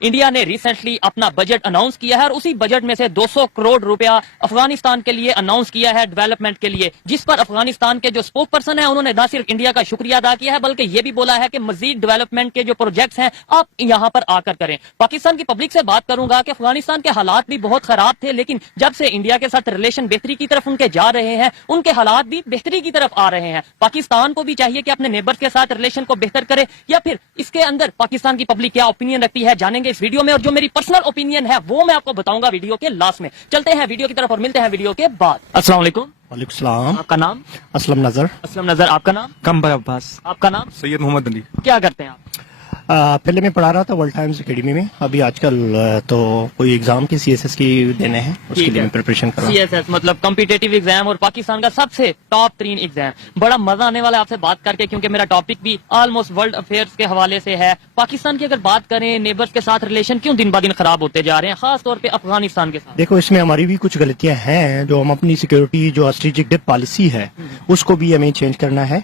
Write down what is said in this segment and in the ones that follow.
India ने recently अपना budget announce किया है और उसी बजट में से 200 करोड़ रुपया अफगानिस्तान के लिए अनाउंस किया है डेवलपमेंट के लिए, जिस पर अफगानिस्तान के जो स्पोक पर्सन है उन्होंने न सिर्फ इंडिया का शुक्रिया अदा किया है बल्कि ये भी बोला है कि मजीद डेवलपमेंट के जो प्रोजेक्ट्स हैं आप यहाँ पर आकर करें। पाकिस्तान की पब्लिक से बात करूंगा कि अफगानिस्तान के हालात भी बहुत खराब थे, लेकिन जब से इंडिया के साथ रिलेशन बेहतरी की तरफ उनके जा रहे हैं उनके हालात भी बेहतरी की तरफ आ रहे हैं। पाकिस्तान को भी चाहिए कि अपने नेबर्स के साथ रिलेशन को बेहतर करे, या फिर इसके अंदर पाकिस्तान की पब्लिक क्या ओपिनियन रखती है जानेंगे इस वीडियो में, और जो मेरी पर्सनल ओपिनियन है वो मैं आपको बताऊंगा वीडियो के लास्ट में। चलते हैं वीडियो की तरफ और मिलते हैं वीडियो के बाद। अस्सलाम वालेकुम। वालेकुम सलाम। आपका नाम? असलम नजर। असलम नजर। आपका नाम? कंबर अब्बास। आपका नाम? सैयद मोहम्मद अली। क्या करते हैं आप? पहले मैं पढ़ा रहा था वर्ल्ड टाइम्स एकेडमी में, अभी आजकल तो कोई एग्जाम की सीएसएस की देने हैं, उसके लिए मैं प्रिपरेशन कर रहा हूँ। सीएसएस मतलब कॉम्पिटिटिव एग्जाम, और पाकिस्तान का सबसे टॉप 3 एग्जाम। बड़ा मजा आने वाला है आपसे बात करके, क्योंकि मेरा टॉपिक भी ऑलमोस्ट वर्ल्ड अफेयर्स के हवाले से है। पाकिस्तान की अगर बात करें, नेबर्स के साथ रिलेशन क्यों दिन ब दिन खराब होते जा रहे हैं, खास तौर पे अफगानिस्तान के साथ? देखो, इसमें हमारी भी कुछ गलतियां हैं, जो हम अपनी सिक्योरिटी जो स्ट्रेटेजिक डिप पॉलिसी है उसको भी हमें चेंज करना है,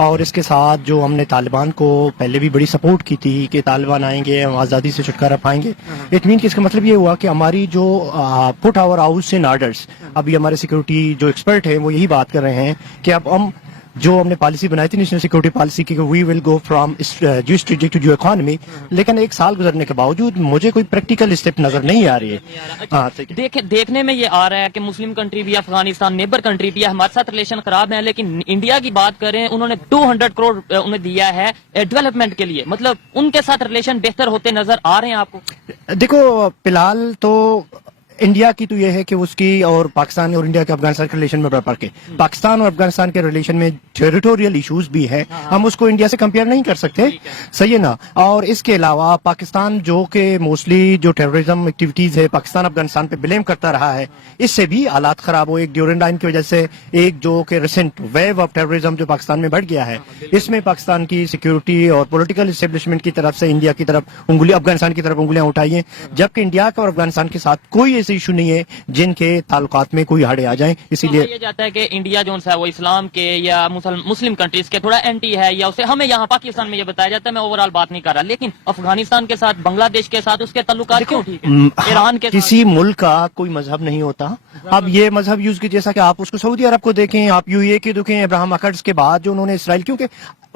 और इसके साथ जो हमने तालिबान को पहले भी बड़ी सपोर्ट की थी कि तालिबान आएंगे हम आज़ादी से छुटकारा पाएंगे, इट मीन कि इसका मतलब ये हुआ कि हमारी जो put our house in orders, अभी हमारे सिक्योरिटी जो एक्सपर्ट हैं वो यही बात कर रहे हैं कि अब हम जो हमने पॉलिसी बनाई थी नेशनल सिक्योरिटी पॉलिसी की, we will go from geo strategic to geo economy, लेकिन एक साल गुजरने के बावजूद मुझे कोई प्रैक्टिकल स्टेप नजर नहीं आ रही है। देखने में ये आ रहा है कि मुस्लिम कंट्री भी, अफगानिस्तान नेबर कंट्री भी है, हमारे साथ रिलेशन खराब है, लेकिन इंडिया की बात करें उन्होंने 200 करोड़ उन्हें दिया है डेवलपमेंट के लिए, मतलब उनके साथ रिलेशन बेहतर होते नजर आ रहे हैं आपको? देखो, फिलहाल तो इंडिया की तो ये है कि उसकी और पाकिस्तान और इंडिया के अफगानिस्तान के रिलेशन में बराबर के, पाकिस्तान और अफगानिस्तान के रिलेशन में टेरिटोरियल इश्यूज भी है, हम उसको इंडिया से कंपेयर नहीं कर सकते, सही है ना। और इसके अलावा पाकिस्तान जो कि मोस्टली जो टेररिज्म एक्टिविटीज है पाकिस्तान अफगानिस्तान पे ब्लेम करता रहा है, इससे भी हालात खराब हो, एक ड्यूरेंट लाइन की वजह से एक जो कि रिसेंट वेव ऑफ टेररिज्म जो पाकिस्तान में बढ़ गया है, इसमें पाकिस्तान की सिक्योरिटी और पॉलिटिकल एस्टेब्लिशमेंट की तरफ से इंडिया की तरफ उंगली, अफगानिस्तान की तरफ उंगलियां उठाई हैं, जबकि इंडिया का और अफगानिस्तान के साथ कोई इशू नहीं है जिनके ताल्लुकात में कोई हड़े आ जाएं। इसीलिए ये जाता है कि इंडिया जो है वो इस्लाम के या मुस्लिम कंट्रीज के थोड़ा एंटी है, या उसे हमें यहाँ पाकिस्तान में ये बताया जाता है, मैं ओवरऑल बात नहीं कर रहा, लेकिन अफगानिस्तान के साथ, बांग्लादेश के साथ उसके ताल्लुकात क्यों ठीक है? ईरान के किसी मुल्क का कोई मजहब नहीं होता। अब ये मजहब यूज की, जैसा कि आप उसको सऊदी अरब को देखें, आप यूएई के देखें, अब्राहम अकॉर्ड्स के बाद जो उन्होंने इसराइल, क्योंकि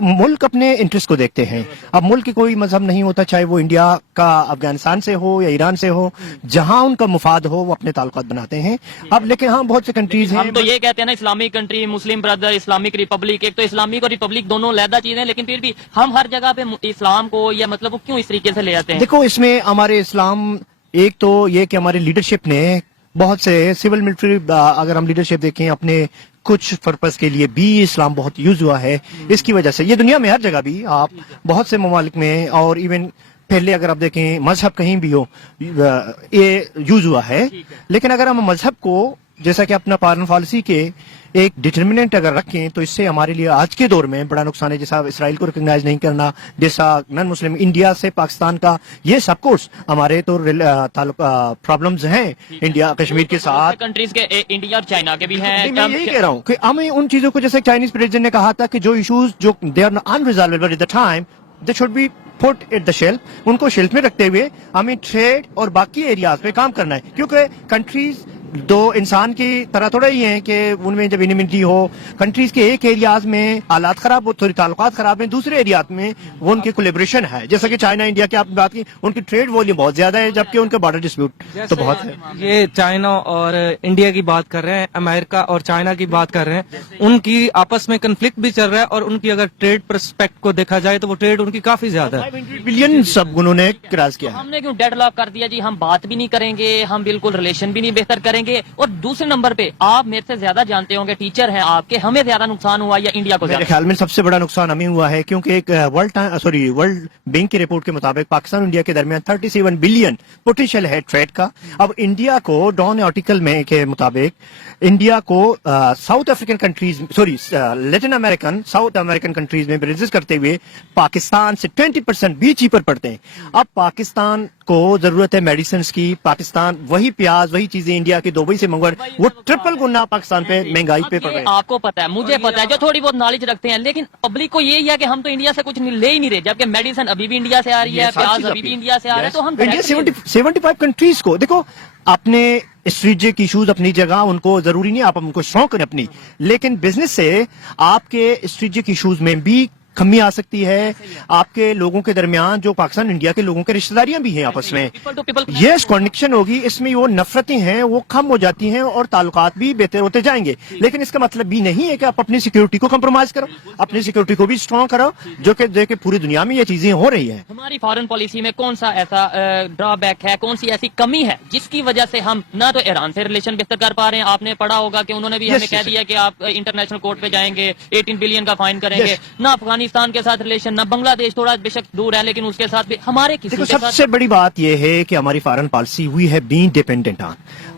मुल्क अपने इंटरेस्ट को देखते हैं। अब मुल्क की कोई मजहब नहीं होता, चाहे वो इंडिया का अफगानिस्तान से हो या ईरान से हो, जहां उनका मुफाद हो वो अपने ताल्लुकात बनाते हैं। अब लेकिन हाँ, बहुत से कंट्रीज हैं, हम तो ये कहते हैं ना, इस्लामिक कंट्री, मुस्लिम ब्रदर, इस्लामिक रिपब्लिक, एक तो इस्लामिक और रिपब्लिक दोनों अलग चीजें, लेकिन फिर भी हम हर जगह पे इस्लाम को या मतलब वो क्यों इस तरीके से ले जाते हैं? देखो, इसमें हमारे इस्लाम, एक तो ये कि हमारी लीडरशिप ने बहुत से सिविल मिलिट्री, अगर हम लीडरशिप देखें, अपने कुछ पर्पस के लिए भी इस्लाम बहुत यूज हुआ है। इसकी वजह से ये दुनिया में हर जगह भी, आप बहुत से ममालिक में, और इवन पहले अगर आप देखें मजहब कहीं भी हो, ये यूज हुआ है। लेकिन अगर हम मजहब को, जैसा कि अपना फॉरेन पॉलिसी के एक डिटर्मिनेंट अगर रखें, तो इससे हमारे लिए आज के दौर में बड़ा नुकसान है। जैसा इसराइल को रिकॉग्नाइज नहीं करना, जैसा नॉन मुस्लिम इंडिया से पाकिस्तान का, ये सब कुछ हमारे तो प्रॉब्लम्स हैं इंडिया कश्मीर के साथ। कंट्रीज के इंडिया और चाइना के भी हैं। मैं यही कह रहा हूँ कि हमें उन चीजों को, जैसे चाइनीज प्रेसिडेंट ने कहा था कि जो इश्यूज जो they are unresolvable at the time, they should be put at the shelf, उनको शेल्फ में रखते हुए हमें ट्रेड और बाकी एरियाज पे काम करना है, क्योंकि कंट्रीज दो इंसान की तरह थोड़ा ही हैं कि उनमें जब इनिमिटी हो, कंट्रीज के एक एरियाज में हालात खराब हो, थोड़ी ताल्लुकात खराब हैं, दूसरे एरियाज में वो उनके कोलेब्रेशन है। जैसा कि चाइना इंडिया की आपने बात की, उनकी ट्रेड वॉल्यूम बहुत ज्यादा है, जबकि उनका बॉर्डर डिस्प्यूट तो बहुत है। ये चाइना और इंडिया की बात कर रहे हैं, अमेरिका और चाइना की बात कर रहे हैं, उनकी आपस में कंफ्लिक्ट भी चल रहा है, और उनकी अगर ट्रेड परस्पेक्ट को देखा जाए तो वो ट्रेड उनकी काफी ज्यादा है। 500 बिलियन सब उन्होंने क्रॉस किया। हमने क्यों डेडलॉक कर दिया जी, हम बात भी नहीं करेंगे, हम बिल्कुल रिलेशन भी नहीं बेहतर करेंगे। और दूसरे नंबर पे, आप मेरे से ज्यादा जानते होंगे, टीचर हैं आपके, हमें ज्यादा नुकसान हुआ या इंडिया को? मेरे ख्याल में सबसे बड़ा नुकसान हमें हुआ है, क्योंकि एक वर्ल्ड बैंक की रिपोर्ट के मुताबिक पाकिस्तान और इंडिया के दरमियान 37 बिलियन पोटेंशियल है ट्रेड का। अब इंडिया को डॉन आर्टिकल में के मुताबिक इंडिया को south African countries, Latin American, south American countries में बिजनेस करते हुए पाकिस्तान से 20% भी चीपर पड़ते हैं। अब पाकिस्तान को जरूरत है मेडिसिन की, पाकिस्तान वही प्याज, वही चीजें इंडिया की दुबई से मंगवा रहे, वो ट्रिपल गुना पाकिस्तान पे महंगाई पे अब पड़ ये रहे हैं। आपको पता है, मुझे पता है, जो थोड़ी बहुत नॉलेज रखते हैं, लेकिन पब्लिक को यही है कि हम तो इंडिया से कुछ ले ही नहीं रहे, जबकि मेडिसिन अभी भी इंडिया से आ रही है, प्याज अभी भी इंडिया से आ रहा है, तो हम इंडिया directly- 75 कंट्रीज को देखो, अपने स्ट्रेटेजिक इश्यूज अपनी जगह, उनको जरूरी नहीं आप उनको शौक करें अपनी, लेकिन बिजनेस से आपके स्ट्रेटेजिक इश्यूज में भी कमी आ सकती है। आपके लोगों के दरमियान जो पाकिस्तान इंडिया के लोगों के रिश्तेदारियां भी हैं आपस में, People to people ये कनेक्शन होगी, इसमें वो नफरतें हैं वो कम हो जाती हैं और ताल्लुकात भी बेहतर होते जाएंगे। लेकिन इसका मतलब भी नहीं है कि आप अपनी सिक्योरिटी को कंप्रोमाइज करो, अपनी सिक्योरिटी को भी स्ट्रॉन्ग करो, जो कि पूरी दुनिया में ये चीजें हो रही हैं। हमारी फॉरेन पॉलिसी में कौन सा ऐसा ड्रॉबैक है, कौन सी ऐसी कमी है जिसकी वजह से हम ना तो ईरान से रिलेशन बेहतर कर पा रहे हैं? आपने पढ़ा होगा कि उन्होंने भी Yes, हमें कह yes. दिया कि आप इंटरनेशनल कोर्ट पे जाएंगे, 18 बिलियन का फाइन करेंगे। Yes. ना अफगानिस्तान के साथ रिलेशन, ना बांग्लादेश, थोड़ा बेशक दूर है लेकिन उसके साथ भी हमारे किसी देखो के साथ सबसे बड़ी बात यह है कि हमारी foreign policy we have been dependent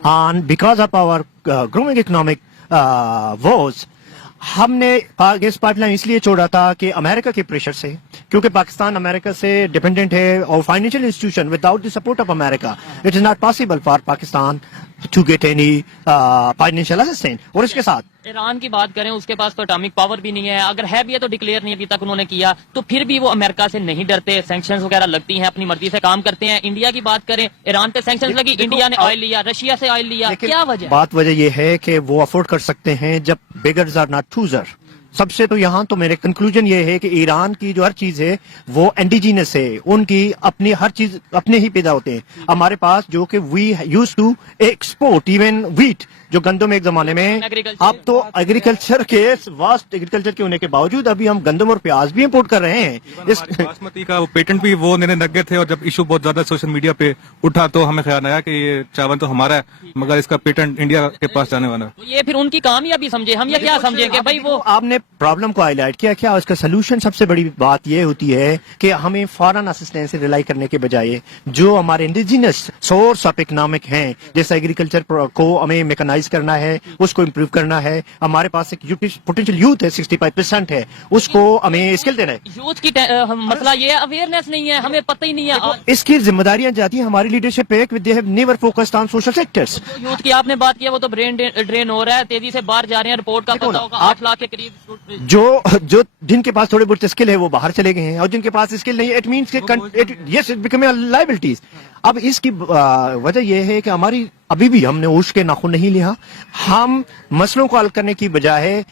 on because of our growing economic woes. हमने इस पाइपलाइन इसलिए छोड़ा था कि अमेरिका के प्रेशर से, क्योंकि पाकिस्तान अमेरिका से डिपेंडेंट है और financial institution without the support of America it is not possible for Pakistan to get any financial assistance. और इसके साथ ईरान की बात करें, उसके पास तो एटॉमिक पावर भी नहीं है, अगर है भी है तो डिक्लेयर नहीं अभी तक उन्होंने किया, तो फिर भी वो अमेरिका से नहीं डरते, सैंक्शंस वगैरह लगती हैं, अपनी मर्जी से काम करते हैं। इंडिया की बात करें, ईरान पे सैंक्शंस लगी, इंडिया ने ऑयल लिया, रशिया से ऑयल लिया, लेकिन क्या वजह? वजह यह है कि वो अफोर्ड कर सकते हैं जब बिगर्स आर नॉट चूजर। सबसे तो यहाँ तो मेरे कंक्लूजन ये है कि ईरान की जो हर चीज है वो इंडिजीनस है, उनकी अपनी हर चीज अपने ही पैदा होते हैं। हमारे पास जो कि we use to export even wheat, जो गंदम एक जमाने में, Agriculture। अब तो एग्रीकल्चर के वास्ट एग्रीकल्चर के होने के बावजूद अभी हम गंदम और प्याज भी इंपोर्ट कर रहे हैं। इस बासमती का वो पेटेंट भी वो लेने लग गए थे, और जब इशू बहुत ज्यादा सोशल मीडिया पे उठा तो हमें ख्याल आया कि ये चावल तो हमारा है मगर इसका पेटेंट इंडिया के पास जाने वाला है। तो ये फिर उनकी कामयाबी समझे हम, या क्या समझेंगे भाई? वो आपने प्रॉब्लम को हाईलाइट किया, क्या उसका सोल्यूशन? सबसे बड़ी बात यह होती है कि हमें फॉरेन असिस्टेंस से रिलाई करने के बजाय जो हमारे इंडिजिनस सोर्स ऑफ इकोनॉमिक हैं, जैसे एग्रीकल्चर को हमें मैकेनाइज करना है, उसको इम्प्रूव करना है। हमारे पास एक पोटेंशियल यूथ है, 65% है, उसको हमें स्किल देना है। यूथ की मसला ये है, अवेयरनेस नहीं है, हमें पता ही नहीं है। इसकी जिम्मेदारियां जाती हैं हमारी लीडरशिप पे, they have never focused on social sectors. Youth की आपने बात किया, वो तो ब्रेन ड्रेन हो रहा है, तेजी से बाहर जा रहे हैं, रिपोर्ट का देखो पता ना, होगा 8 लाख के करीब। जो जिनके पास थोड़े बहुत स्किल है वो बाहर चले गए हैं, और जिनके पास स्किल नहीं है it means yes it become liabilities. अब इसकी वजह यह है कि हमारी अभी भी हमने होश के नाखून नहीं लिया। हम मसलों को हल करने की बजाय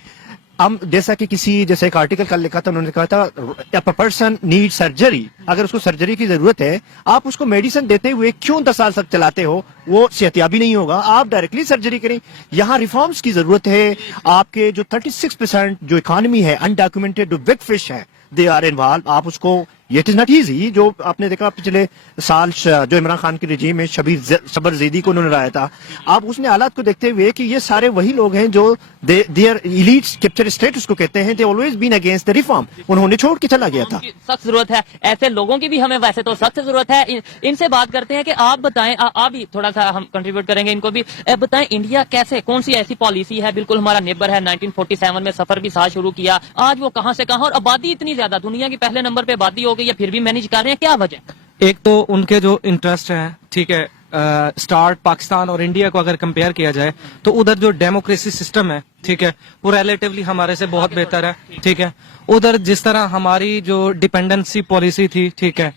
हम जैसा कि जैसे एक आर्टिकल कल लिखा था, उन्होंने कहा था अ पर्सन नीड सर्जरी, अगर उसको सर्जरी की जरूरत है आप उसको मेडिसिन देते हुए क्यों 10 साल तक चलाते हो? वो सेहतियाबी नहीं होगा, आप डायरेक्टली सर्जरी करें। यहाँ रिफॉर्म्स की जरूरत है। आपके जो 36% जो इकोनॉमी है अनडॉक्यूमेंटेड, जो बिग फिश है दे आर इन्वॉल्व, आप उसको, इट इज नॉट इजी। जो आपने देखा पिछले साल जो इमरान खान की रजीम में शबर ज़ैदी को उन्होंने लाया था, आप उसने हालात को देखते हुए कि ये सारे वही लोग हैं जो देयर एलीट कैप्चर स्टेट उसको कहते हैं, they always been against the reform, उन्होंने छोड़ के चला गया था। सख्त जरूरत है ऐसे लोगों की भी, हमें वैसे तो सख्त जरूरत है। इनसे बात करते हैं कि आप बताएं, आप भी थोड़ा सा हम कंट्रीब्यूट करेंगे इनको भी, बताएं इंडिया कैसे, कौन सी ऐसी पॉलिसी है, बिल्कुल हमारा नेबर है, 1947 में सफर भी साथ शुरू किया, आज वो कहां से कहां, और आबादी इतनी ज्यादा, दुनिया की पहले नंबर पे आबादी हो गई है, फिर भी मैनेज कर रहे हैं, क्या वजह? एक तो उनके जो इंटरेस्ट हैं, ठीक है, स्टार्ट पाकिस्तान और इंडिया को अगर कंपेयर किया जाए तो उधर जो डेमोक्रेसी सिस्टम है, ठीक है, वो रिलेटिवली हमारे से बहुत बेहतर है, ठीक है। उधर जिस तरह हमारी जो डिपेंडेंसी पॉलिसी थी, ठीक है,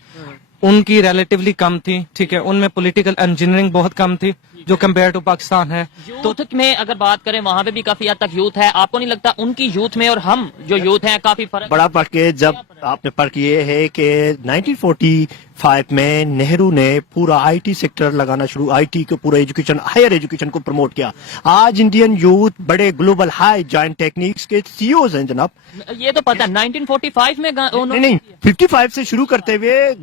उनकी रिलेटिवली कम थी, ठीक है, उनमें पॉलिटिकल इंजीनियरिंग बहुत कम थी जो कंपेयर टू पाकिस्तान है। तो यूथ में अगर बात करें, वहां पे भी काफी हद तक यूथ है, आपको नहीं लगता उनकी यूथ में और हम जो यूथ हैं काफी फर्क? बड़ा फर्क है। जब आपने फर्क ये है कि 1945 में नेहरू ने पूरा आईटी सेक्टर लगाना शुरू, आईटी को पूरा एजुकेशन, हायर एजुकेशन को प्रमोट किया। आज इंडियन यूथ बड़े ग्लोबल हाई जॉइंट टेक्निक्स के सीईओज हैं जनाब। ये तो पता है 1945 में नहीं 55 से शुरू करते हुए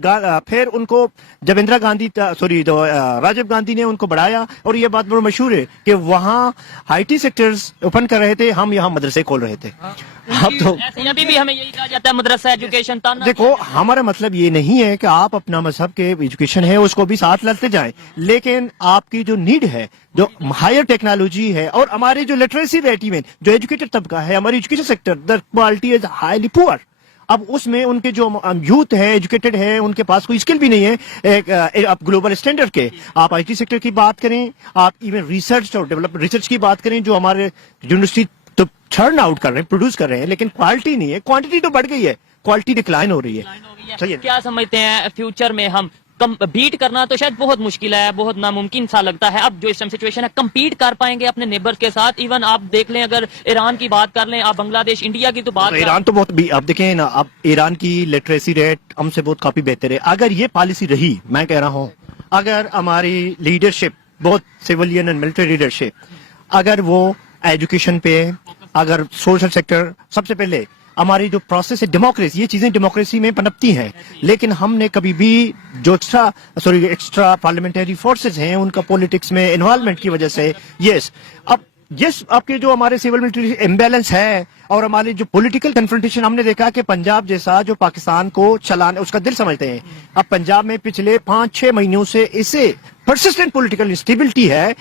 फिर उनको जब इंदिरा गांधी राजीव गांधी ने उनको बढ़ाया, और ये बात बहुत मशहूर है कि वहाँ आईटी सेक्टर्स ओपन कर रहे थे, हम यहाँ मदरसे खोल रहे थे। अब तो अभी भी हमें यही कहा जाता है मदरसा एजुकेशन। देखो हमारा मतलब ये नहीं है कि आप अपना मजहब के एजुकेशन है उसको भी साथ लाते जाएं, लेकिन आपकी जो नीड है, जो हायर टेक्नोलॉजी है, और हमारी जो लिटरेसी रेट, इवन जो एजुकेटेड तबका है, हमारी education sector the quality is highly poor. अब उसमें उनके जो यूथ है, एजुकेटेड है, उनके पास कोई स्किल भी नहीं है आप ग्लोबल स्टैंडर्ड के। आप आईटी सेक्टर की बात करें, आप इवन रिसर्च और डेवलप रिसर्च की बात करें, जो हमारे यूनिवर्सिटी तो टर्न आउट कर रहे हैं, प्रोड्यूस कर रहे हैं, लेकिन क्वालिटी नहीं है। क्वांटिटी तो बढ़ गई है, क्वालिटी डिक्लाइन हो रही है। सही है। क्या समझते हैं फ्यूचर में हम बीट करना तो शायद बहुत मुश्किल है, बहुत नामुमकिन सा लगता है। अब जो इस टाइम सिचुएशन है, कम्पीट कर पाएंगे अपने नेबर्स के साथ? इवन आप देख लें, अगर ईरान की बात कर लें, आप बांग्लादेश, इंडिया की तो बात तो ईरान तो बहुत भी आप देखें ना, अब ईरान की लिटरेसी रेट हमसे बहुत काफी बेहतर है। अगर ये पॉलिसी रही, मैं कह रहा हूँ, अगर हमारी लीडरशिप, बहुत सिविलियन एंड मिलिट्री लीडरशिप, अगर वो एजुकेशन पे, अगर सोशल सेक्टर, सबसे पहले हमारी जो प्रोसेस है डेमोक्रेसी, ये चीजें डेमोक्रेसी में पनपती हैं, लेकिन हमने कभी भी जो एक्स्ट्रा पार्लियामेंट्री फोर्सेस हैं, उनका पॉलिटिक्स में इन्वॉल्वमेंट की वजह से आपके जो हमारे सिविल मिलिट्री इम्बैलेंस है और हमारी जो पॉलिटिकल कन्फ्रंटेशन, हमने देखा कि पंजाब जैसा जो पाकिस्तान को चलाने उसका दिल समझते हैं, अब पंजाब में पिछले 5-6 महीनों से इसे परसिस्टेंट पॉलिटिकल इंस्टेबिलिटी है।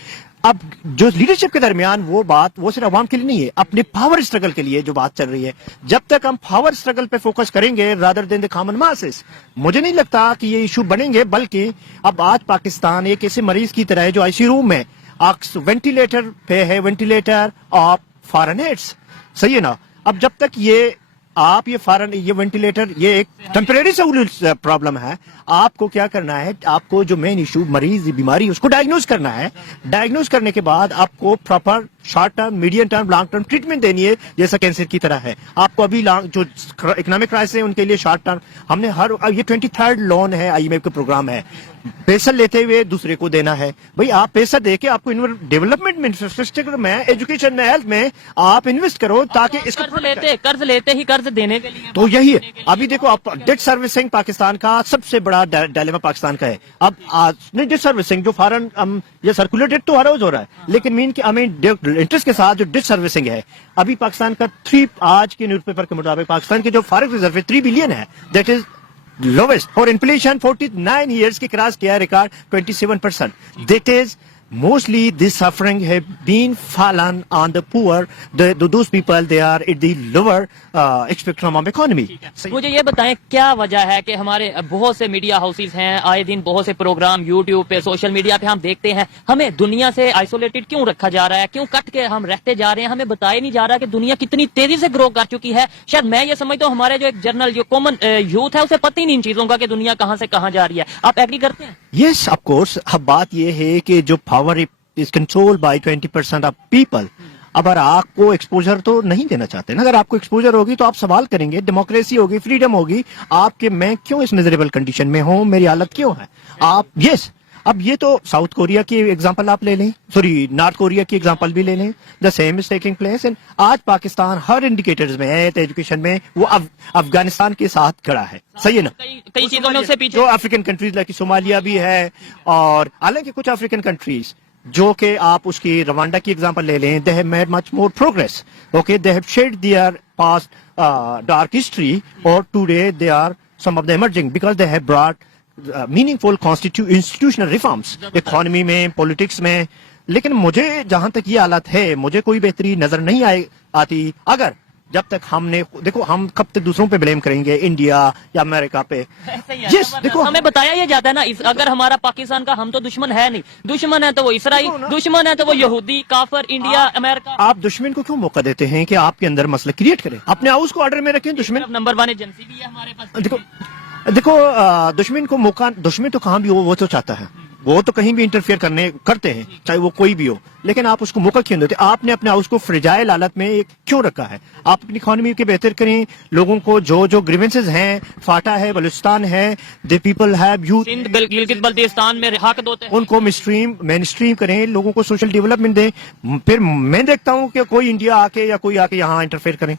अब जो लीडरशिप के दरमियान वो सिर्फ अवाम के लिए नहीं है, अपने पावर स्ट्रगल के लिए जो बात चल रही है, जब तक हम पावर स्ट्रगल पे फोकस करेंगे rather than the common masses, मुझे नहीं लगता कि ये इशू बनेंगे। बल्कि अब आज पाकिस्तान एक ऐसे मरीज की तरह है जो आईसीयू रूम में वेंटिलेटर पे है, वेंटिलेटर ऑफ फॉरेन एड्स। सही है ना। अब जब तक ये वेंटिलेटर, ये एक टेम्परेरी प्रॉब्लम है, आपको क्या करना है, आपको जो मेन इशू मरीज बीमारी उसको डायग्नोज करना है। डायग्नोज करने के बाद आपको proper short term, medium term, long term treatment देनी है, जैसा कैंसर की तरह है। आपको अभी जो इकोनॉमिक क्राइसिस है उनके लिए शॉर्ट टर्म, हमने ये 23rd लोन है, IMF का प्रोग्राम है, पैसा लेते हुए दूसरे को देना है। भाई आप पैसा देके आपको डेवलपमेंट में, इंफ्रास्ट्रक्चर में, एजुकेशन में, हेल्थ में आप इन्वेस्ट करो, ताकि इसको कर्ज लेते ही कर्ज देने के लिए तो यही है। अभी देखो, आप डेट सर्विसिंग पाकिस्तान का सबसे बड़ा डायलेमा पाकिस्तान का है। अब आज डेट सर्विसिंग जो फॉरेन ये सर्कुलेटेड तो हर रोज हो रहा है, लेकिन इंटरेस्ट के साथ जो डेट सर्विसिंग है, अभी पाकिस्तान का आज के न्यूज़पेपर के मुताबिक पाकिस्तान के जो फॉरेक्स रिजर्व है 3 बिलियन है, दैट इज लोवेस्ट। और इन्फ्लेशन 49 ईयर्स के क्रॉस किया record 27%। That is mostly this suffering have been fallen on the poor, those people they are at the lower spectrum of economy. मुझे ये बताएं, क्या वजह है कि हमारे बहुत से मीडिया हाउसेस हैं, आए दिन बहुत से प्रोग्राम यूट्यूब पे, सोशल मीडिया पे हम देखते हैं, हमें दुनिया से आइसोलेटेड क्यों रखा जा रहा है, क्यों कट के हम रहते जा रहे हैं? हमें बताया नहीं जा रहा कि दुनिया कितनी तेजी से ग्रो कर चुकी है। शायद मैं ये समझता हूँ हमारे जो एक जनरल जो कॉमन यूथ है उसे पता ही नहीं इन चीजों का कि दुनिया कहाँ से कहाँ जा रही है। आप एग्री करते हैं? Yes, of course. अब बात ये है कि जो power is controlled by 20% of people. अगर आपको एक्सपोजर तो नहीं देना चाहते ना, अगर आपको एक्सपोजर होगी तो आप सवाल करेंगे, डेमोक्रेसी होगी, फ्रीडम होगी, आपके मैं क्यों इस मिजरेबल कंडीशन में हूं, मेरी हालत क्यों है। आप अब ये तो साउथ कोरिया की एग्जांपल आप ले लें, नॉर्थ कोरिया की एग्जांपल भी ले लें, the same is taking place. And आज पाकिस्तान हर इंडिकेटर्स में है, एजुकेशन में वो अफगानिस्तान के साथ खड़ा है। सही है ना। कई चीजों में उससे पीछे जो अफ्रीकन कंट्रीज लाइक सोमालिया भी है, और हालांकि कुछ अफ्रीकन कंट्रीज जो कि आप उसकी रवांडा की एग्जांपल ले लें, they have made much more progress. Okay, they have shared their past dark history, और today they are some of the emerging because they have brought meaningful institutional reforms, economy में, politics में। लेकिन मुझे जहां तक ये हालत है, मुझे कोई बेहतरी नजर नहीं आती अगर जब तक हमने, देखो हम कब तक दूसरों पे ब्लेम करेंगे, इंडिया या अमेरिका पे। yes, देखो हमें बताया ये जाता है ना, अगर हमारा पाकिस्तान का, हम तो दुश्मन है नहीं, दुश्मन है तो वो इसराइल, दुश्मन है तो वो यहूदी, काफर, इंडिया, अमेरिका। आप दुश्मन को क्यों मौका देते हैं कि आपके अंदर मसला क्रिएट करें? अपने हाउस को ऑर्डर में रखें। दुश्मन नंबर 1 एजेंसी भी है हमारे पास। देखो दुश्मन को मौका, दुश्मन तो कहाँ भी हो वो तो चाहता है, वो तो कहीं भी इंटरफेयर करते हैं, चाहे वो कोई भी हो, लेकिन आप उसको मौका क्यों देते? आपने अपने हाउस को फ्रेजाइल हालत में क्यों रखा है? आप अपनी इकोनॉमी के बेहतर करें, लोगों को जो ग्रीवेंसेस हैं, फाटा है, बलूचिस्तान है, the people have youth, Gilgit Baltistan में हक होते हैं, उनको मेन स्ट्रीम करें, लोगों को सोशल डेवलपमेंट दें। फिर मैं देखता हूँ कि कोई इंडिया आके या कोई आके यहाँ इंटरफेयर करें।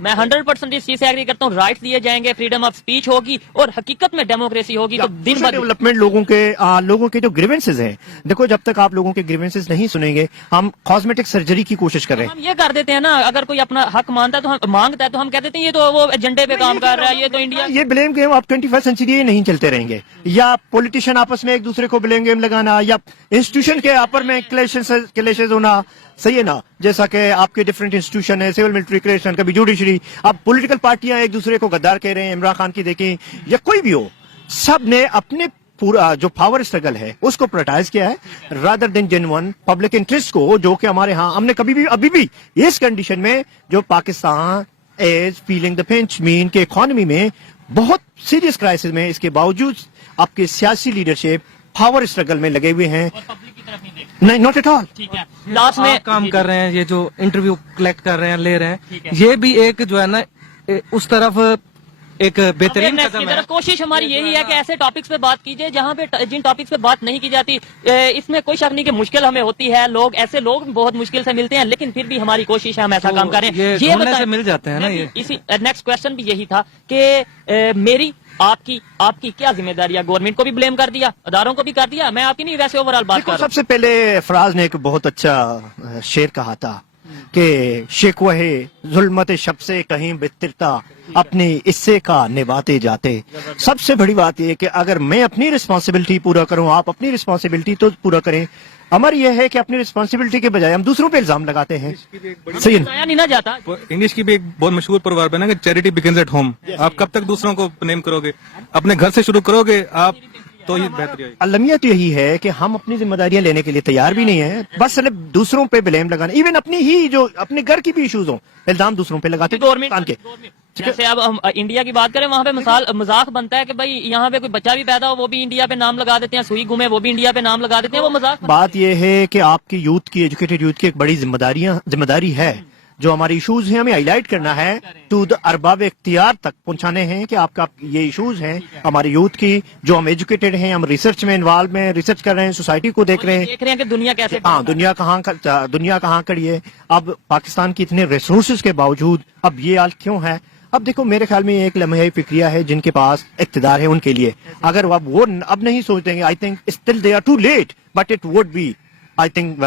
मैं 100% इस चीज से एग्री करता हूँ। राइट्स दिए जाएंगे, फ्रीडम ऑफ स्पीच होगी, और हकीकत में डेमोक्रेसी होगी, तो दिन भर डेवलपमेंट लोगों के के जो ग्रीवेंसेज हैं, देखो जब तक आप लोगों के ग्रीवेंसेज नहीं सुनेंगे, हम कॉस्मेटिक सर्जरी की कोशिश कर रहे हैं। हम ये कर देते हैं ना, अगर कोई अपना हक मांगता है तो हम कह देते हैं ये तो वो एजेंडे पे काम कर रहा है, ये तो इंडिया। ये ब्लेम गेम आप 21st सेंचुरी ये नहीं चलते रहेंगे, या पॉलिटिशियन आपस में एक दूसरे को ब्लेम गेम लगाना, या इंस्टीट्यूशन के आपस में क्लेशेस होना, सही है ना, जैसा कि आपके डिफरेंट इंस्टीट्यूशन है, सिविल मिलिट्री क्रिएशन, कभी जुडिशरी, अब पॉलिटिकल पार्टियां एक दूसरे को गद्दार कह रहे हैं, इमरान खान की देखें या कोई भी हो, सब ने अपने पूरा जो पावर स्ट्रगल है उसको प्रायोरिटाइज किया है rather than genuine public interest को, जो कि हमारे यहाँ हमने कभी भी अभी भी इस कंडीशन में जो Pakistan is feeling the pinch, mean के इकोनॉमी में बहुत सीरियस क्राइसिस में, इसके बावजूद आपके सियासी लीडरशिप पावर स्ट्रगल में लगे हुए हैं। नहीं, नॉट एट ऑल। ठीक है, लास्ट में काम कर रहे हैं, ये जो इंटरव्यू कलेक्ट कर रहे हैं, ले रहे हैं, ये भी एक जो है ना उस तरफ एक बेहतरीन Awareness कदम की है। तरफ कोशिश हमारी यही है कि ऐसे टॉपिक्स पे बात कीजिए जहाँ पे जिन टॉपिक्स पे बात नहीं की जाती। इसमें कोई शक नहीं कि मुश्किल हमें होती है, ऐसे लोग बहुत मुश्किल से मिलते हैं, लेकिन फिर भी हमारी कोशिश है हम ऐसा तो काम करें। ये ढूंढने बताएं- से मिल जाते हैं ना ये। इसी नेक्स्ट क्वेश्चन भी यही था कि मेरी आपकी क्या जिम्मेदारी है? गवर्नमेंट को भी ब्लेम कर दिया, अदारों को भी कर दिया, मैं आपकी नहीं वैसे ओवरऑल बात कर देखो, रहा हूं। सबसे पहले फराज ने एक बहुत अच्छा शेर कहा था कि शिकवे जुल्मत शब से कहीं बितरता अपने हिस्से का निभाते जाते। सबसे बड़ी बात यह कि अगर मैं अपनी रिस्पॉन्सिबिलिटी पूरा करूं, आप अपनी रिस्पॉन्सिबिलिटी तो पूरा करें। अमर यह है कि अपनी रिस्पॉन्सिबिलिटी के बजाय हम दूसरों पे इल्जाम लगाते हैं। सही है ना? बताया नहीं ना जाता। इंग्लिश की भी एक बहुत मशहूर प्रवर्ब है ना कि चैरिटी बिगिंस एट होम। आप कब तक दूसरों को नेम करोगे? अपने घर से शुरू करोगे आप, तो ये बेहतरी होगी। अलमिया तो यही है कि हम अपनी जिम्मेदारियां लेने के लिए तैयार भी नहीं है, बस सिर्फ दूसरों पे ब्लेम लगाना, इवन अपनी ही जो अपने घर की भी इश्यूज हो, इल्जाम दूसरों पे लगाते गवर्नमेंट के। जैसे अब हम इंडिया की बात करें, वहाँ पे मजाक बनता है कि भाई यहाँ पे कोई बच्चा भी पैदा हो वो भी इंडिया पे नाम लगा देते हैं, सुई गुमे वो भी इंडिया पे नाम लगा देते हैं, वो मजाक। बात यह है कि आपकी यूथ की, एजुकेटेड यूथ की एक बड़ी जिम्मेदारी है, जो हमारे इश्यूज हैं हमें हाईलाइट करना है, टू द अरबाब इख्तियार तक पहुंचाने हैं कि आपका ये इश्यूज हैं हमारे यूथ की, जो हम एजुकेटेड हैं, हम रिसर्च में इन्वॉल्व हैं, रिसर्च कर रहे हैं, सोसाइटी को देख रहे हैं कि दुनिया कैसे। हाँ, दुनिया कहाँ खड़ी है। अब पाकिस्तान की इतने रिसोर्सेज के बावजूद अब ये हाल क्यों है? अब देखो, मेरे ख्याल में एक लम्हे फिक्रिया है जिनके पास इख्तिदार है उनके लिए, अगर वो अब नहीं सोचेंगे, I think still they are too late, but it would be I think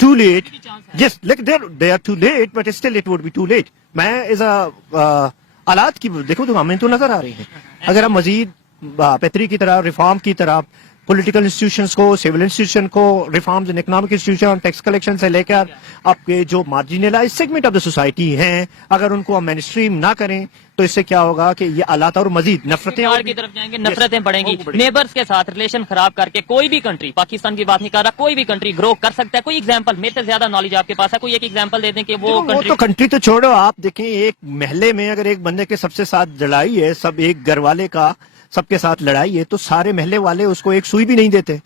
too late. Yes, like they are too late, but still it would be too late. मैं इस हालात की देखो तो हमें तो नजर आ रही है। अगर हम मजीद बेहतरी की तरफ, रिफॉर्म की तरफ, पॉलिटिकल इंस्टीट्यूशंस को, सिविल इंस्टीट्यूशन को, reforms in economic institution, tax collection से लेकर आपके जो marginalize segment of the society हैं, अगर उनको हम मेनस्ट्रीम ना करें तो इससे क्या होगा कि ये हालात और मजीद नफरतें और की तरफ जाएंगे, नफरतें बढ़ेंगी। नेबर्स के साथ रिलेशन खराब करके कोई भी कंट्री, पाकिस्तान की बात नहीं कर रहा, कोई भी कंट्री ग्रो कर सकता है। कोई एग्जांपल, मेरे से ज्यादा नॉलेज आपके पास है, कोई एक एग्जांपल दे दें कि वो तो कंट्री तो छोड़ो, आप देखें एक महल्ले में अगर एक बंदे के सबसे साथ लड़ाई है, सब एक घर वाले का सबके साथ लड़ाई है, तो सारे महल्ले वाले उसको एक सुई भी नहीं देते,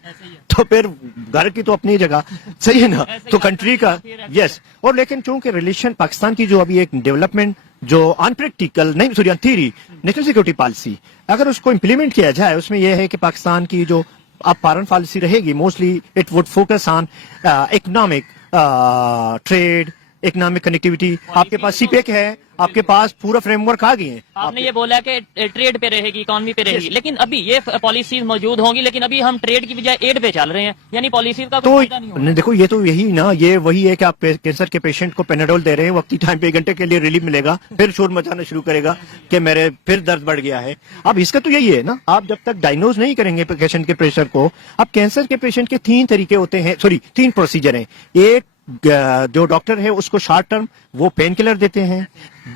तो फिर घर की तो अपनी जगह, सही है ना, तो कंट्री का यस। और लेकिन चूंकि रिलेशन पाकिस्तान की जो अभी एक डेवलपमेंट जो अनप्रैक्टिकल नहीं, sorry theory, national security policy, अगर उसको इम्प्लीमेंट किया जाए, उसमें यह है कि पाकिस्तान की जो अब फॉरेन पॉलिसी रहेगी, mostly it would focus on economic trade, economic connectivity. आपके पास सीपेक है, आपके पास पूरा फ्रेमवर्क आ गए हैं। आपने ये बोला कि ट्रेड पे रहेगी, इकोनॉमी पे रहेगी, लेकिन अभी ये पॉलिसीज मौजूद होंगी, लेकिन अभी हम ट्रेड की बजाय एड पे चल रहे हैं, यानी पॉलिसीज का कोई फायदा नहीं होगा। देखो, ये तो यही ना, ये वही है कि आप कैंसर के पेशेंट को पेनाडोल दे रहे हैं, वक्ती टाइम पे 1 घंटे के लिए रिलीफ मिलेगा, फिर शोर मचाना शुरू करेगा कि मेरे फिर दर्द बढ़ गया है। अब इसका तो यही है ना, आप जब तक डायग्नोज नहीं करेंगे पेशेंट के प्रेशर को, अब कैंसर के पेशेंट के 3 तरीके होते हैं, सॉरी 3 प्रोसीजर हैं। एक जो डॉक्टर है उसको शॉर्ट टर्म वो पेन किलर देते हैं,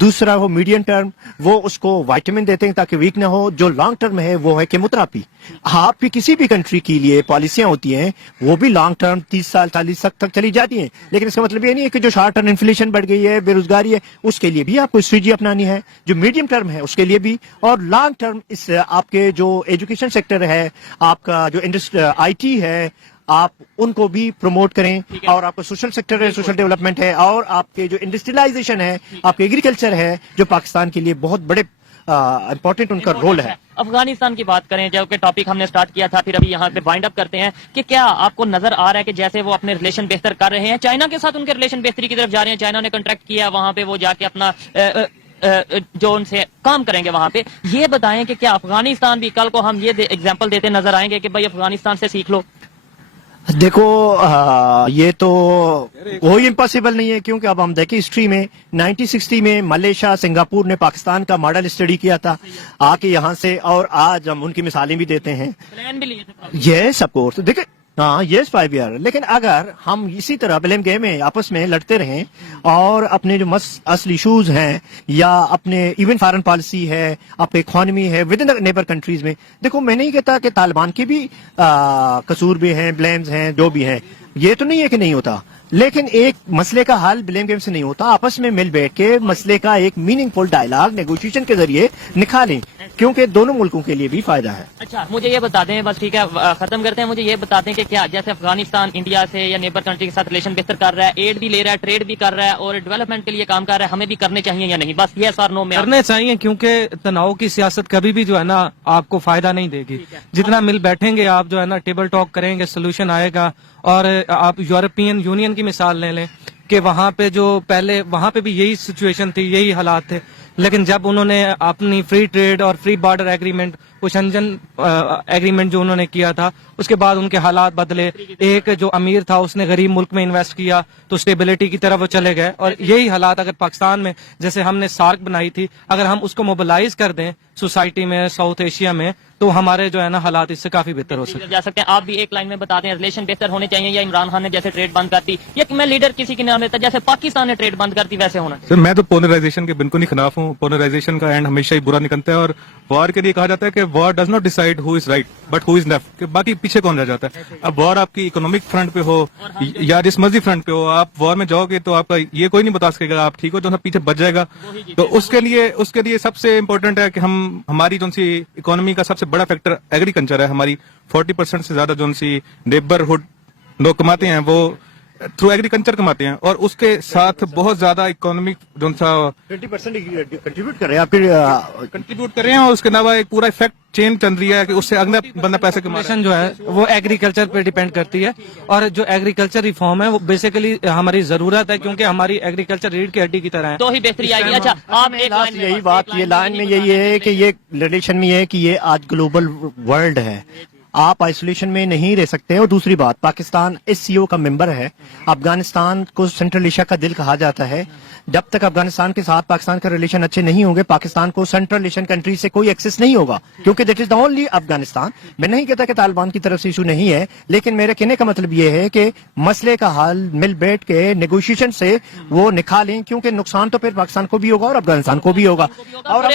दूसरा वो मीडियम टर्म वो उसको विटामिन देते हैं ताकि वीक ना हो, जो लॉन्ग टर्म है वो है केमोथेरेपी। आपकी किसी भी कंट्री के लिए पॉलिसियां होती हैं वो भी लॉन्ग टर्म 30 साल 40 साल तक चली जाती हैं, लेकिन इसका मतलब ये नहीं है कि जो शॉर्ट टर्म इन्फ्लेशन बढ़ गई है, बेरोजगारी है, उसके लिए भी आपको स्ट्रेटजी अपनानी है। जो मीडियम टर्म है उसके लिए भी, और लॉन्ग टर्म इस आपके जो एजुकेशन सेक्टर है, आपका जो इंडस्ट्री IT है, आप उनको भी प्रमोट करें, और आपका सोशल सेक्टर है, सोशल डेवलपमेंट है, और आपके जो इंडस्ट्रियलाइजेशन है, आपके एग्रीकल्चर है, जो पाकिस्तान के लिए बहुत बड़े इंपॉर्टेंट उनका रोल है। अफगानिस्तान की बात करें, जो कि टॉपिक हमने स्टार्ट किया था, फिर अभी यहाँ पे वाइंड अप करते हैं कि क्या आपको नजर आ रहा है कि जैसे वो अपने रिलेशन बेहतर कर रहे हैं, चाइना के साथ उनके रिलेशन बेहतरी की तरफ जा रहे हैं, चाइना ने कॉन्ट्रैक्ट किया, वहां पे वो जाके अपना जो उनसे काम करेंगे वहां पे, ये बताएं कि क्या अफगानिस्तान भी कल को हम ये एग्जांपल देते नजर आएंगे कि भाई अफगानिस्तान से सीख लो? देखो ये तो कोई इम्पॉसिबल नहीं है, क्योंकि अब हम देखें हिस्ट्री में 1960 में मलेशिया सिंगापुर ने पाकिस्तान का मॉडल स्टडी किया था आके यहाँ से, और आज हम उनकी मिसालें भी देते हैं। प्लान भी लिए थे। यस ऑफ कोर्स, देखिए हाँ यस 5 ईयर, लेकिन अगर हम इसी तरह ब्लेम गेम में आपस में लड़ते रहें और अपने जो असल इशूज हैं या अपने इवन फॉरेन पॉलिसी है, अपने इकोनॉमी है with in the neighbour countries में, देखो मैं नहीं कहता कि तालिबान के भी कसूर भी हैं, ब्लेम्स हैं, जो भी हैं, ये तो नहीं है कि नहीं होता, लेकिन एक मसले का हल ब्लेम गेम से नहीं होता, आपस में मिल बैठ के मसले का एक मीनिंगफुल डायलॉग नेगोशिएशन के जरिए निकालें, क्योंकि दोनों मुल्कों के लिए भी फायदा है। अच्छा मुझे ये बता दें, बस ठीक है खत्म करते हैं, मुझे ये बता दें कि क्या जैसे अफगानिस्तान इंडिया से या नेबर कंट्री के साथ रिलेशन बेहतर कर रहा है, एड भी ले रहा है, ट्रेड भी कर रहा है और डेवलपमेंट के लिए काम कर रहा है, हमें भी करने चाहिए या नहीं? बस यस और नो में करने चाहिए, क्योंकि तनाव की सियासत कभी भी जो है ना आपको फायदा नहीं देगी। जितना मिल बैठेंगे आप जो है ना टेबल टॉक करेंगे, सोल्यूशन आएगा। और आप यूरोपियन यूनियन की मिसाल ले लें कि वहां पे जो पहले वहां पे भी यही सिचुएशन थी, यही हालात थे, लेकिन जब उन्होंने अपनी फ्री ट्रेड और फ्री बॉर्डर एग्रीमेंट, वो शंजन एग्रीमेंट जो उन्होंने किया था, उसके बाद उनके हालात बदले। एक जो अमीर था उसने गरीब मुल्क में इन्वेस्ट किया तो स्टेबिलिटी की तरफ वो चले गए। और यही हालात अगर पाकिस्तान में, जैसे हमने सार्क बनाई थी, अगर हम उसको मोबिलाइज कर दें सोसाइटी में, साउथ एशिया में, तो हमारे जो है ना हालात इससे काफी बेहतर हो सकते हैं। जा सकते हैं। आप भी एक लाइन में बता दें, रिलेशन बेहतर होने चाहिए या इमरान खान ने जैसे ट्रेड बंद कर दी, या मैं लीडर किसी के नाम लेता जैसे पाकिस्तान ने ट्रेड बंद कर दी वैसे होना? सर मैं तो पोलराइजेशन के बिल्कुल ही खिलाफ हूँ। पोलराइजेशन का एंड हमेशा ही बुरा निकलता है, और वॉर के लिए कहा जाता है कि war does not decide who is right but who is left, कि बाकी पीछे कौन रह जाता है। अब वॉर आपकी इकोनॉमिक फ्रंट पे हो या जिस मर्जी फ्रंट पे हो, आप वॉर में जाओगे तो आपका ये कोई नहीं बता सकेगा आप ठीक हो, जो सब पीछे बच जाएगा। तो उसके लिए सबसे इम्पोर्टेंट है कि हमारी जो सी इकोनॉमी का सबसे बड़ा फैक्टर एग्रीकल्चर है। हमारी 40% से ज्यादा जो सी नेबरहुड लोग कमाते हैं वो थ्रू एग्रीकल्चर कमाते हैं, और उसके साथ बहुत ज्यादा इकोनॉमिक जो सा 20% कंट्रीब्यूट कर रहे हैं, फिर कंट्रीब्यूट कर रहे हैं, और उसके अलावा एक पूरा इफेक्ट चेन चल रही है कि उससे अगला बंदा पैसे कमा रहा है। जो है वो एग्रीकल्चर पे डिपेंड करती है, और जो एग्रीकल्चर रिफॉर्म है वो बेसिकली हमारी जरूरत है, क्योंकि हमारी एग्रीकल्चर रीढ़ की हड्डी की तरह है। तो ही बेहतरी आएगी। अच्छा आप एक लास्ट लाइन में यही बात, ये लाइन में यही है कि ये रिलेशन में ये है कि ये आज ग्लोबल वर्ल्ड है, आप आइसोलेशन में नहीं रह सकते। और दूसरी बात, पाकिस्तान SCO का मेंबर है, अफगानिस्तान को सेंट्रल एशिया का दिल कहा जाता है। जब तक अफगानिस्तान के साथ पाकिस्तान के रिलेशन अच्छे नहीं होंगे, पाकिस्तान को सेंट्रल एशियन कंट्री से कोई एक्सेस नहीं होगा, क्योंकि that is the only Afghanistan. मैं नहीं कहता कि तालिबान की तरफ से इशू नहीं है, लेकिन मेरे कहने का मतलब ये है कि मसले का हल मिल बैठ के नेगोशिएशन से वो निकालें, क्योंकि नुकसान तो फिर पाकिस्तान को भी होगा और अफगानिस्तान को भी होगा। और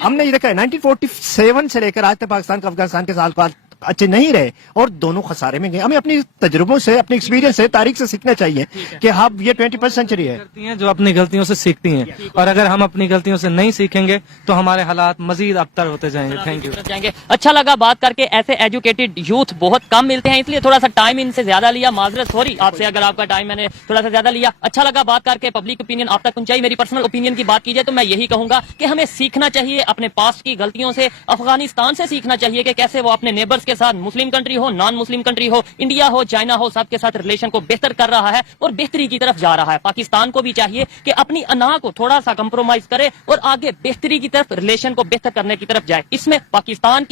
हमने ये देखा है 1947 से लेकर आज तक पाकिस्तान का अफगानिस्तान के साथ अच्छे नहीं रहे और दोनों खसारे में गए। हमें अपनी तजुर्बों से, अपने एक्सपीरियंस से, तारीख से सीखना चाहिए कि हम ये 21st सेंचुरी है। करती हैं जो अपनी गलतियों से सीखती हैं, और अगर हम अपनी गलतियों से नहीं सीखेंगे तो हमारे हालात मजीद अबतर होते जाएंगे। Thank you. जाएंगे। अच्छा लगा बात करके, ऐसे एजुकेटेड यूथ बहुत कम मिलते हैं, इसलिए थोड़ा सा टाइम इनसे ज्यादा लिया, माजरत सॉरी आपसे अगर आपका टाइम मैंने थोड़ा सा ज्यादा लिया। अच्छा लगा बात करके, पब्लिक ओपिनियन आप तक पहुंचाई। मेरी पर्सनल ओपिनियन की बात की जाए तो मैं यही कहूंगा कि हमें सीखना चाहिए अपने पास्ट की गलतियों से। अफगानिस्तान से सीखना चाहिए कि कैसे वो अपने नेबर्स के साथ, मुस्लिम कंट्री हो, नॉन मुस्लिम कंट्री हो, इंडिया हो, चाइना हो, सबके साथ रिलेशन को बेहतर कर रहा है और बेहतरी की तरफ जा रहा है। पाकिस्तान को भी चाहिए कि अपनी अना को थोड़ा सा कंप्रोमाइज करे और आगे बेहतरी की तरफ, रिलेशन को बेहतर करने की तरफ जाए। इसमें पाकिस्तान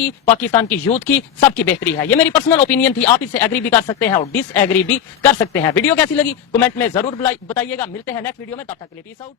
की यूथ की, सबकी बेहतरी है। ये मेरी पर्सनल ओपिनियन थी, आप इससे एग्री भी कर सकते हैं और डिस एग्री भी कर सकते हैं। वीडियो कैसी लगी कमेंट में जरूर बताइएगा। मिलते हैं नेक्स्ट वीडियो में, तब तक के लिए पीस आउट।